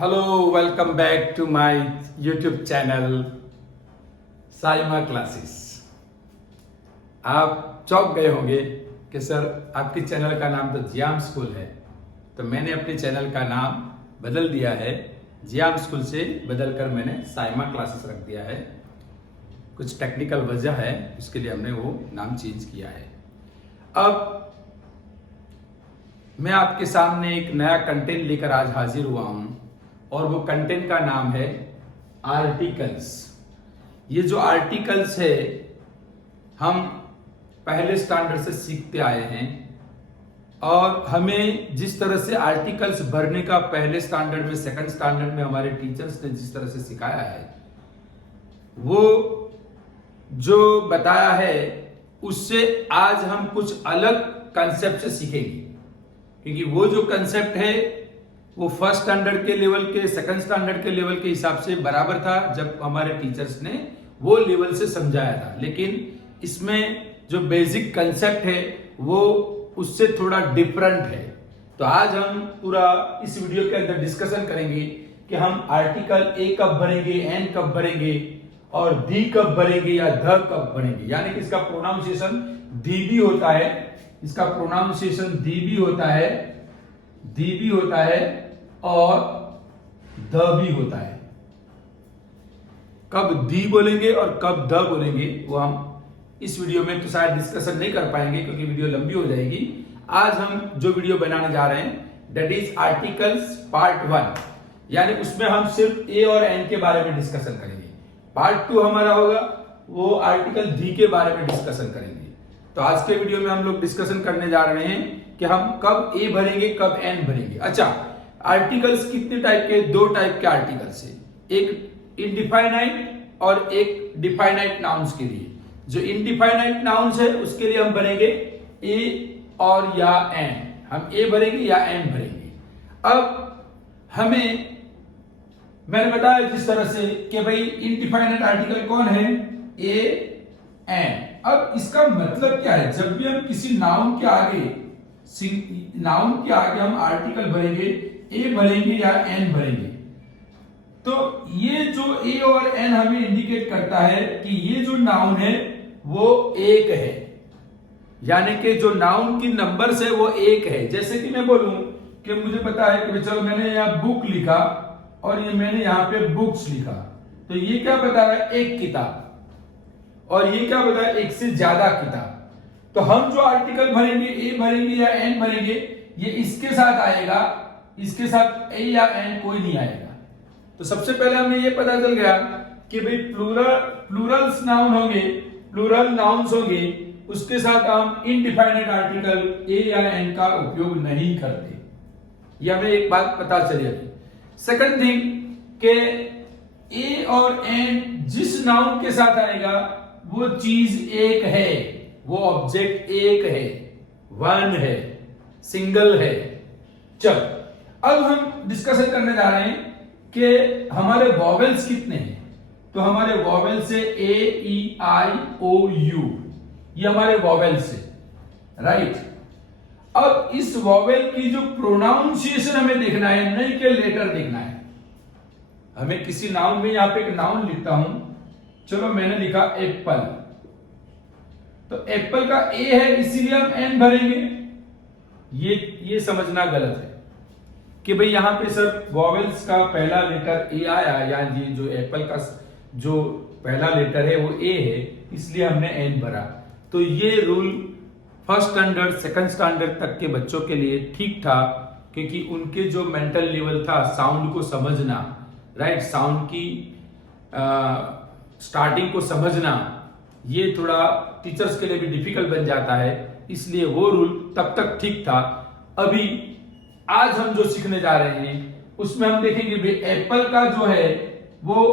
Hello welcome back to my YouTube channel Saima classes. आप चौंक गए होंगे कि सर आपके चैनल का नाम तो जियाम स्कूल है, तो मैंने अपने चैनल का नाम बदल दिया है। जियाम स्कूल से बदलकर मैंने साइमा क्लासेस रख दिया है। कुछ टेक्निकल वजह है, उसके लिए हमने वो नाम चेंज किया है। अब मैं आपके सामने एक नया कंटेंट लेकर आज हाजिर हुआ हूं और वो कंटेंट का नाम है आर्टिकल्स। ये जो आर्टिकल्स है हम पहले स्टैंडर्ड से सीखते आए हैं और हमें जिस तरह से आर्टिकल्स भरने का पहले स्टैंडर्ड में, सेकंड स्टैंडर्ड में हमारे टीचर्स ने जिस तरह से सिखाया है, वो जो बताया है उससे आज हम कुछ अलग कंसेप्ट से सीखेंगे। क्योंकि वो जो कंसेप्ट है वो फर्स्ट स्टैंडर्ड के लेवल के, सेकंड स्टैंडर्ड के लेवल के हिसाब से बराबर था जब हमारे टीचर्स ने वो लेवल से समझाया था, लेकिन इसमें जो बेसिक कंसेप्ट है वो उससे थोड़ा डिफरेंट है। तो आज हम पूरा इस वीडियो के अंदर डिस्कशन करेंगे कि हम आर्टिकल ए कब भरेंगे, एन कब भरेंगे और दी कब भरेंगे या ध कब भरेंगे। यानी कि इसका प्रोनाउंसिएशन दी भी होता है, इसका प्रोनाउंसिएशन दी भी होता है, दी भी होता है और द भी होता है। कब दी बोलेंगे और कब द बोलेंगे वो हम इस वीडियो में तो शायद डिस्कशन नहीं कर पाएंगे क्योंकि वीडियो लंबी हो जाएगी। आज हम जो वीडियो बनाने जा रहे हैं दैट इज आर्टिकल्स पार्ट 1, यानी उसमें हम सिर्फ ए और एन के बारे में डिस्कशन करेंगे। पार्ट 2 हमारा होगा वो आर्टिकल दी के बारे में डिस्कशन करेंगे। तो आज के वीडियो में हम लोग डिस्कशन करने जा रहे हैं कि हम कब ए भरेंगे, कब एन भरेंगे। अच्छा, आर्टिकल्स कितने टाइप के? 2 टाइप के आर्टिकल्स है, एक इनडिफाइनाइट और एक डिफाइनाइट नाउन्स के लिए। जो इनडिफाइनाइट नाउन्स है उसके लिए हम भरेंगे ए और या एन, हम ए भरेंगे या एन भरेंगे। अब हमें मैंने बताया जिस तरह से कि भाई इनडिफाइनाइट आर्टिकल कौन है, ए एन। अब इसका मतलब क्या है? जब भी हम किसी नाउन के आगे हम आर्टिकल भरेंगे, ए भरेंगे या एन भरेंगे, तो ये जो ए और एन हमें इंडिकेट करता है कि ये जो नाउन है वो एक है, यानी कि जो नाउन की नंबर्स है वो एक है। जैसे कि मैं बोलूं कि मुझे पता है कि चलो मैंने यहाँ बुक लिखा और ये मैंने यहाँ पे बुक्स लिखा, तो ये क्या बता रहा है? एक किताब। और ये क्या बता रहा है? एक से ज्यादा किताब। तो हम जो आर्टिकल भरेंगे, ए भरेंगे या एन भरेंगे, ये इसके साथ आएगा, इसके साथ ए या एन कोई नहीं आएगा। तो सबसे पहले हमें ये पता चल गया कि भाई प्लूरल्स नाउन होंगे, प्लूरल नाउन्स होंगे, उसके साथ हम इनडिफाइनाइट आर्टिकल ए या एन का उपयोग नहीं करते। ये हमें एक बात पता चली। सेकंड थिंग के ए और एन जिस नाउन के साथ आएगा वो चीज एक है, वो ऑब्जेक्ट एक है, वन है, सिंगल है। चल अब हम डिस्कशन करने जा रहे हैं कि हमारे वॉवेल्स कितने हैं। तो हमारे वॉवेल्स है ए ई आई ओ यू, ये हमारे वॉवेल्स है, राइट। अब इस वॉवेल की जो प्रोनाउंसिएशन हमें देखना है, नहीं के लेटर देखना है। हमें किसी नाउन में, यहां पे एक नाउन लिखता हूं, चलो मैंने लिखा एप्पल, तो एप्पल का ए है इसीलिए हम एन भरेंगे। ये समझना गलत है कि भाई यहां पे सर वॉवेल्स का पहला लेटर ए आया, यानी जो एप्पल का जो पहला लेटर है वो ए है, इसलिए हमने एन भरा। तो ये rule first standard, second standard तक के बच्चों के लिए ठीक था, क्योंकि उनके जो मेंटल लेवल था साउंड को समझना, राइट, साउंड की स्टार्टिंग को समझना, ये थोड़ा टीचर्स के लिए भी डिफिकल्ट बन जाता है, इसलिए वो रूल तब तक ठीक था। अभी आज हम जो सीखने जा रहे हैं उसमें हम देखेंगे भी एप्पल का जो है वो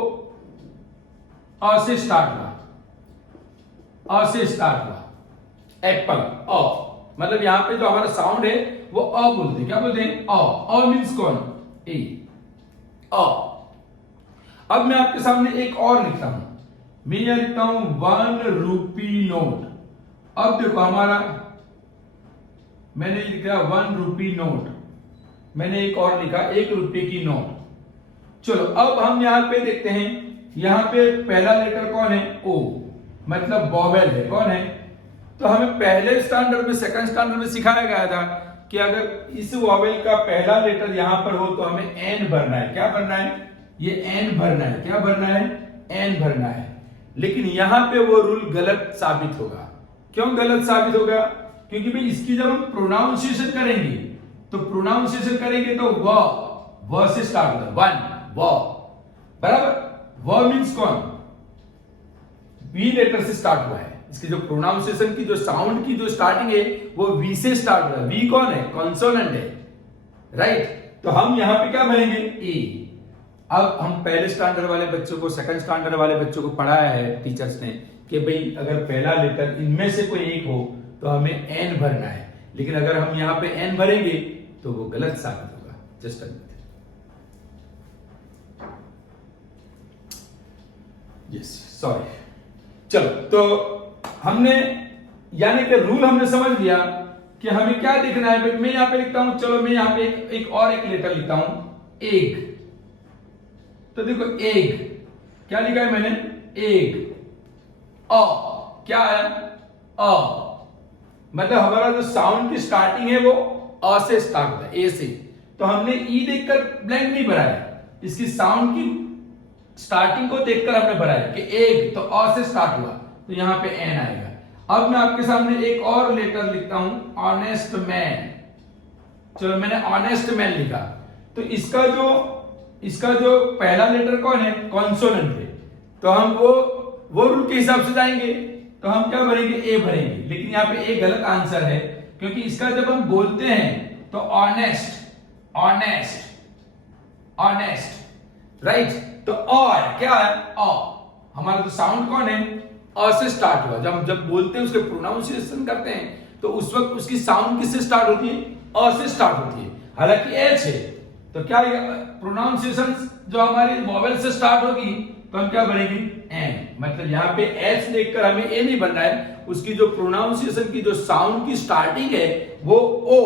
अ से स्टार्ट हुआ, अ से स्टार्ट हुआ एप्पल, अ, मतलब यहां पे जो हमारा साउंड है वो अ बोलते हैं। क्या बोलते हैं? अ मींस कौन? ए, अ। अब मैं आपके सामने एक और लिखता हूं, मैं यह लिखता हूं 1 रुपी नोट। अब देखो हमारा, मैंने लिखा 1 रुपी नोट, मैंने एक और लिखा 1 रुपए की नोट। चलो अब हम यहाँ पे देखते हैं, यहाँ पे पहला लेटर कौन है? ओ, मतलब वॉवेल है। कौन है? तो हमें पहले स्टैंडर्ड में, सेकंड स्टैंडर्ड में सिखाया गया था कि अगर इस वॉवेल का पहला लेटर यहां पर हो तो हमें एन भरना है। क्या भरना है? ये एन भरना है। क्या भरना है? एन भरना है। लेकिन यहां पे वो रूल गलत साबित होगा। क्यों गलत साबित होगा? क्योंकि भाई इसकी जब हम प्रोनाउंसिएशन करेंगे तो प्रोनाउंसिएशन करेंगे तो व से स्टार्ट होगा। वन, व, बराबर। व मीन्स कौन? वी लेटर से स्टार्ट हुआ है। इसकी जो प्रोनाउंसिएशन की जो साउंड की जो स्टार्टिंग है वो वी से स्टार्ट हो रहा है। वी कौन है? कॉन्सोनेंट है, राइट। तो हम यहां पे क्या भरेंगे? ए। अब हम पहले स्टैंडर्ड वाले बच्चों को, सेकंड स्टैंडर्ड वाले बच्चों को पढ़ाया है टीचर्स ने कि भाई अगर पहला लेटर इनमें से कोई एक हो तो हमें एन भरना है। लेकिन अगर हम यहां पे एन भरेंगे तो वो गलत साबित होगा। Just yes, sorry. चलो, तो हमने यानी कि रूल हमने समझ लिया कि हमें क्या देखना है। मैं यहां पे लिखता हूं, चलो मैं यहां पे एक लेटर लिखता हूं, एग। तो देखो एग, क्या लिखा है मैंने? एग। अ, क्या है? अ, मतलब हमारा जो साउंड की स्टार्टिंग है वो अ से स्टार्ट होता है, ए से। तो हमने ई देखकर ब्लैंक नहीं भरा है, इसकी साउंड की स्टार्टिंग को देखकर हमने भरा है कि एग, तो अ से स्टार्ट हुआ तो यहां पे एन आएगा। अब मैं आपके सामने एक और लेटर लिखता हूं, ऑनेस्ट मैन। चलो मैंने ऑनेस्ट मैन लिखा, तो इसका जो पहला लेटर कौन है? कॉन्सोनेंट है। तो हम वो रूल के हिसाब से जाएंगे। तो हम क्या भरेंगे? ए भरेंगे। लेकिन यहाँ पे ए गलत आंसर है, क्योंकि इसका जब हम बोलते हैं तो ऑनेस्ट, ऑनेस्ट, ऑनेस्ट, राइट। तो अ है। क्या है? अ। हमारा तो साउंड कौन है? अ से स्टार्ट हुआ। जब बोलते हैं, उसके प्रोनाउंसिएशन करते हैं तो उस वक्त उसकी साउंड किससे स्टार्ट होती है? अ से स्टार्ट होती है। हालांकि एच है, तो क्या प्रोनाउंसिएशन जो हमारी वॉवेल से स्टार्ट होगी तो हम क्या भरेंगे? एन। मतलब यहाँ पे एच देखकर हमें ए नहीं बनना है, उसकी जो प्रोनाउंसिएशन की जो साउंड की स्टार्टिंग है वो ओ।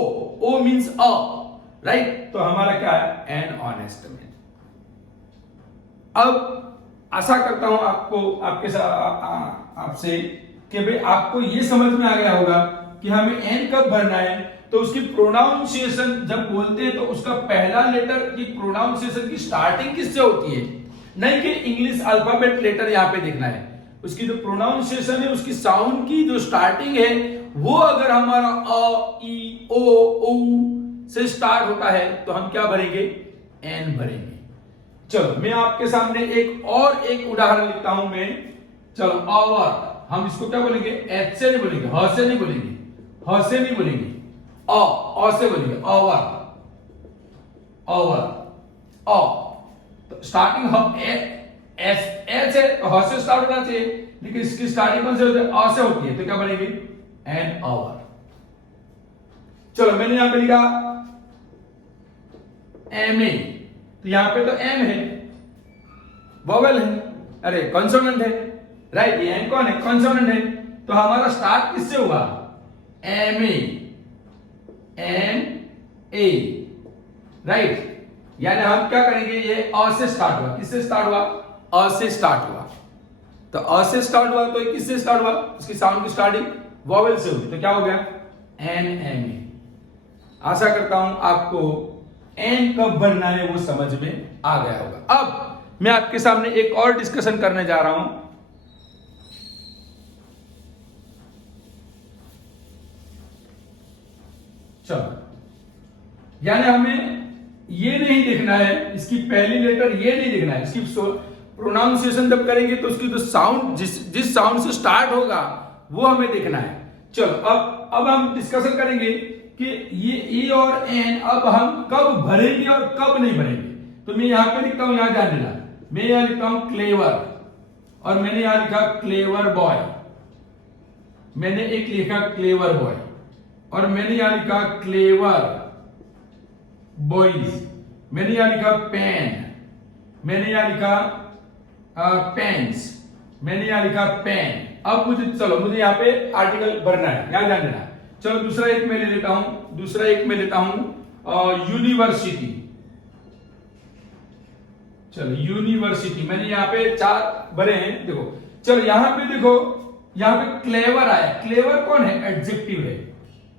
ओ मींस अ, राइट। तो हमारा क्या है? An, honest man. अब आशा करता हूं आपसे कि भाई आपको ये समझ में आ गया होगा कि हमें एन कब भरना है। तो उसकी प्रोनाउंसिएशन जब बोलते हैं तो उसका पहला लेटर की प्रोनाउंसिएशन की स्टार्टिंग किससे होती है, नहीं कि इंग्लिश अल्फाबेट लेटर यहां पे देखना है। उसकी जो प्रोनाउंसिएशन है, उसकी साउंड की जो स्टार्टिंग है वो अगर हमारा अ, ई, ओ, ऊ से स्टार्ट होता है तो हम क्या भरेंगे? एन भरेंगे। चलो मैं आपके सामने एक उदाहरण लिखता हूं मैं। चलो, आवर, हम इसको क्या बोलेंगे? एच से नहीं बोलेंगे, ह से नहीं बोलेंगे, ह से नहीं बोलेंगे, अ से बोलेंगे। आवर, आवर, अ। तो स्टार्टिंग हम एच से, ह से स्टार्ट होना चाहिए, लेकिन इसकी स्टार्टिंग कौन से होती है? अ से होती है। तो क्या बनेगी? An, hour. चलो मैंने यहां पे लिखा एम ए, तो यहां पे तो एम है, वोवेल है, अरे कॉन्सोनेंट है, राइट। ये एम कौन है? कॉन्सोनेंट है। तो हमारा स्टार्ट किससे हुआ? M A, M A, right. यानी हम क्या करेंगे? ये अ से स्टार्ट हुआ। किससे स्टार्ट हुआ? अ से स्टार्ट हुआ। तो अ से स्टार्ट हुआ तो किससे स्टार्ट हुआ? उसकी साउंड की स्टार्टिंग वोवेल से हुई, तो क्या हो गया? N, M A. आशा करता हूं आपको एन कब भरना है वो समझ में आ गया होगा। अब मैं आपके सामने एक और डिस्कशन करने जा रहा हूं। चलो, यानी हमें ये नहीं देखना है, इसकी पहली लेटर ये नहीं देखना है, इसकी प्रोनाउंसिएशन जब करेंगे तो उसकी जो साउंड जिस साउंड से स्टार्ट होगा वो हमें देखना है। चलो अब हम डिस्कशन करेंगे कि ये ए और एन अब हम कब भरेंगे और कब नहीं भरेंगे। तो मैं यहां पे लिखता हूं, यहां ध्यान देना, मैं यहां लिखता हूं क्लेवर, और मैंने यहां लिखा क्लेवर बॉय। मैंने एक लिखा क्लेवर बॉय, और मैंने यहां लिखा क्लेवर बॉयज। मैंने यहां लिखा पेन, मैंने यहां लिखा पेन्स, मैंने यहां लिखा पेन। अब मुझे यहां पे आर्टिकल भरना है, यहां ध्यान देना। चलो दूसरा एक मैं ले लेता हूं यूनिवर्सिटी। चलो यूनिवर्सिटी, मैंने यहाँ पे 4 भरे हैं, देखो। चलो यहाँ पे देखो, यहाँ पे क्लेवर आया। क्लेवर कौन है? एडजेक्टिव है।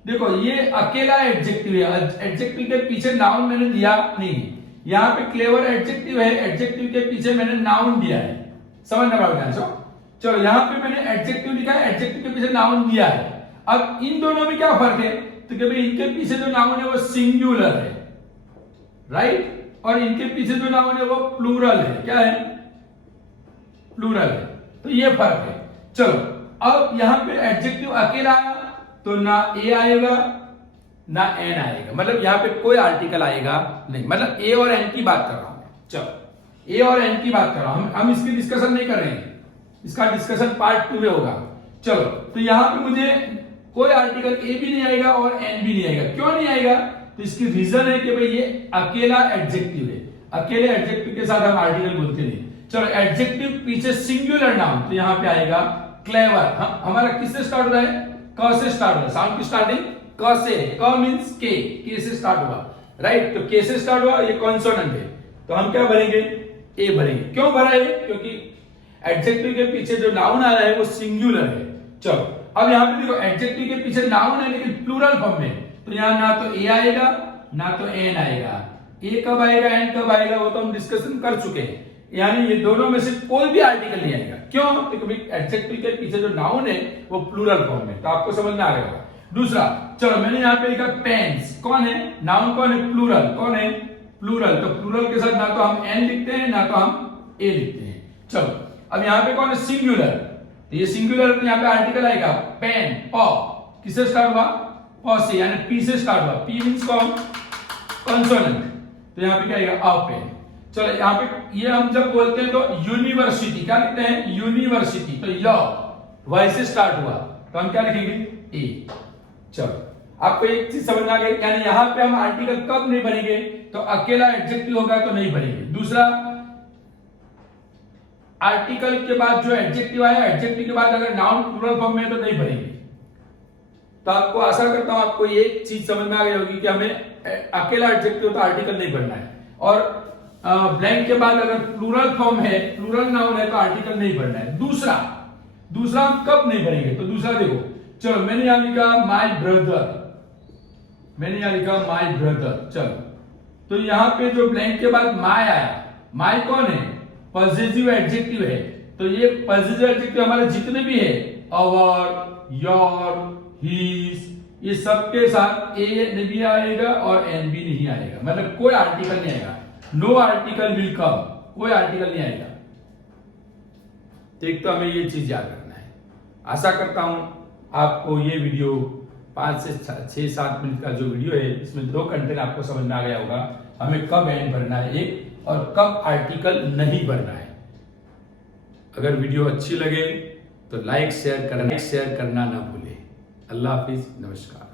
देखो ये अकेला एडजेक्टिव है, एडजेक्टिव के पीछे नाउन मैंने दिया नहीं। यहाँ पे क्लेवर एडजेक्टिव है, एडजेक्टिव के पीछे मैंने नाउन दिया है। समझना पड़ेगा ध्यान से। चलो यहाँ पे मैंने एडजेक्टिव लिखा है, एडजेक्टिव के पीछे नाउन दिया है। अब इन दोनों में क्या फर्क है? तो कि भाई इनके पीछे जो नाउन है वो सिंगुलर है, राइट, और इनके पीछे जो नाउन है वो प्लूरल है। क्या है? प्लूरल है। तो ये फर्क है। चलो अब यहां पे एडजेक्टिव अकेला आया तो ना ए आएगा ना एन आएगा, मतलब यहां पे कोई आर्टिकल आएगा नहीं। मतलब ए और एन की बात कर रहा हूं। चलो ए और एन की बात कर रहा हूं, हम इसकी डिस्कशन नहीं कर रहे हैं, इसका डिस्कशन पार्ट 2 में होगा। चलो तो यहां पे मुझे कोई आर्टिकल ए भी नहीं आएगा और एन भी नहीं आएगा। क्यों नहीं आएगा? तो इसकी रीजन है कि भाई ये अकेला एडजेक्टिव है, अकेले एडजेक्टिव के साथ हम आर्टिकल बोलते नहीं। चलो एडजेक्टिव पीछे सिंगुलर नाउन, तो यहां पे आएगा क्लेवर। हमारा किससे स्टार्ट हो रहा है? क से स्टार्ट हो रहा है। साउंड की स्टार्टिंग क से, क मींस के से स्टार्ट हुआ, राइट। तो के से स्टार्ट हुआ, ये कॉन्सोनेंट है, तो हम क्या भरेंगे? ए भरेंगे। क्यों भरा है? क्योंकि एडजेक्टिव के पीछे जो नाउन आ रहा है वो सिंगुलर है। चलो अब यहां पे देखो, एडजेक्टिव के पीछे नाउन है लेकिन प्लूरल फॉर्म में, तो यहां ना तो ए आएगा ना तो एन आएगा। ए कब आएगा, एन कब आएगा, वो तो हम डिस्कशन कर चुके हैं। यानी ये दोनों में से कोई भी आर्टिकल नहीं आएगा। क्यों? क्योंकि एडजेक्टिव के पीछे जो नाउन है वो प्लूरल फॉर्म में, तो आपको समझ में आ रहा होगा। दूसरा, चलो मैंने यहाँ पे लिखा पेन्स। कौन है? नाउन कौन है? प्लूरल। कौन है? प्लूरल। तो प्लूरल के साथ ना तो हम एन लिखते हैं ना तो हम ए लिखते हैं। चलो अब यहाँ पे कौन है? सिंगुलर। तो ये सिंगुलर, तो यहाँ पे आर्टिकल आएगा पेन, प। किससे स्टार्ट हुआ? प से, यानी पी से स्टार्ट हुआ। पी मींस कौन? कॉन्सोनेंट। तो यहाँ पे क्या आएगा? अ पेन। चलो यहाँ पे ये हम जब बोलते हैं तो यूनिवर्सिटी, क्या लिखते हैं? यूनिवर्सिटी। तो य वाई से स्टार्ट हुआ, तो हम क्या लिखेंगे? ए। चलो आपको एक चीज समझ आ गई, यानी यहाँ पे हम आर्टिकल कब नहीं बनेंगे? तो अकेला एडजेक्टिव होगा तो नहीं बनेंगे। दूसरा, आर्टिकल के बाद जो एडजेक्टिव आया, एडजेक्टिव के बाद अगर नाउन प्लूरल फॉर्म में है तो नहीं बनेंगे। तो आपको आशा करता हूं आपको ये चीज समझ में आ गई होगी कि हमें अकेला एडजेक्टिव तो आर्टिकल नहीं बनना है, और ब्लैंक के बाद अगर प्लूरल फॉर्म है, प्लूरल नाउन है, तो आर्टिकल नहीं बनना है। दूसरा हम कब नहीं बनेंगे? तो दूसरा देखो, चलो मैंने यहां लिखा माय ब्रदर, मैंने यहां लिखा माय ब्रदर। चलो तो यहां पे जो ब्लैंक के बाद माय आया, माय कौन है? पॉजिटिव एडजेक्टिव है। तो ये पॉजिटिव एडजेक्टिव हमारे जितने भी है, अवर, योर, हिज, ये सबके साथ ए भी आएगा और एन भी नहीं आएगा, मतलब कोई आर्टिकल नहीं आएगा। नो आर्टिकल विल कम, कोई आर्टिकल नहीं आएगा। एक तो हमें ये चीज याद रखना है। आशा करता हूं आपको ये वीडियो 5 से 6-7 मिनट का जो वीडियो है, इसमें 2 कंटेंट आपको समझ में आ गया होगा। हमें कब एन भरना है एक, और कब आर्टिकल नहीं भरना है। अगर वीडियो अच्छी लगे तो लाइक शेयर करना ना भूलें। अल्लाह हाफिज, नमस्कार।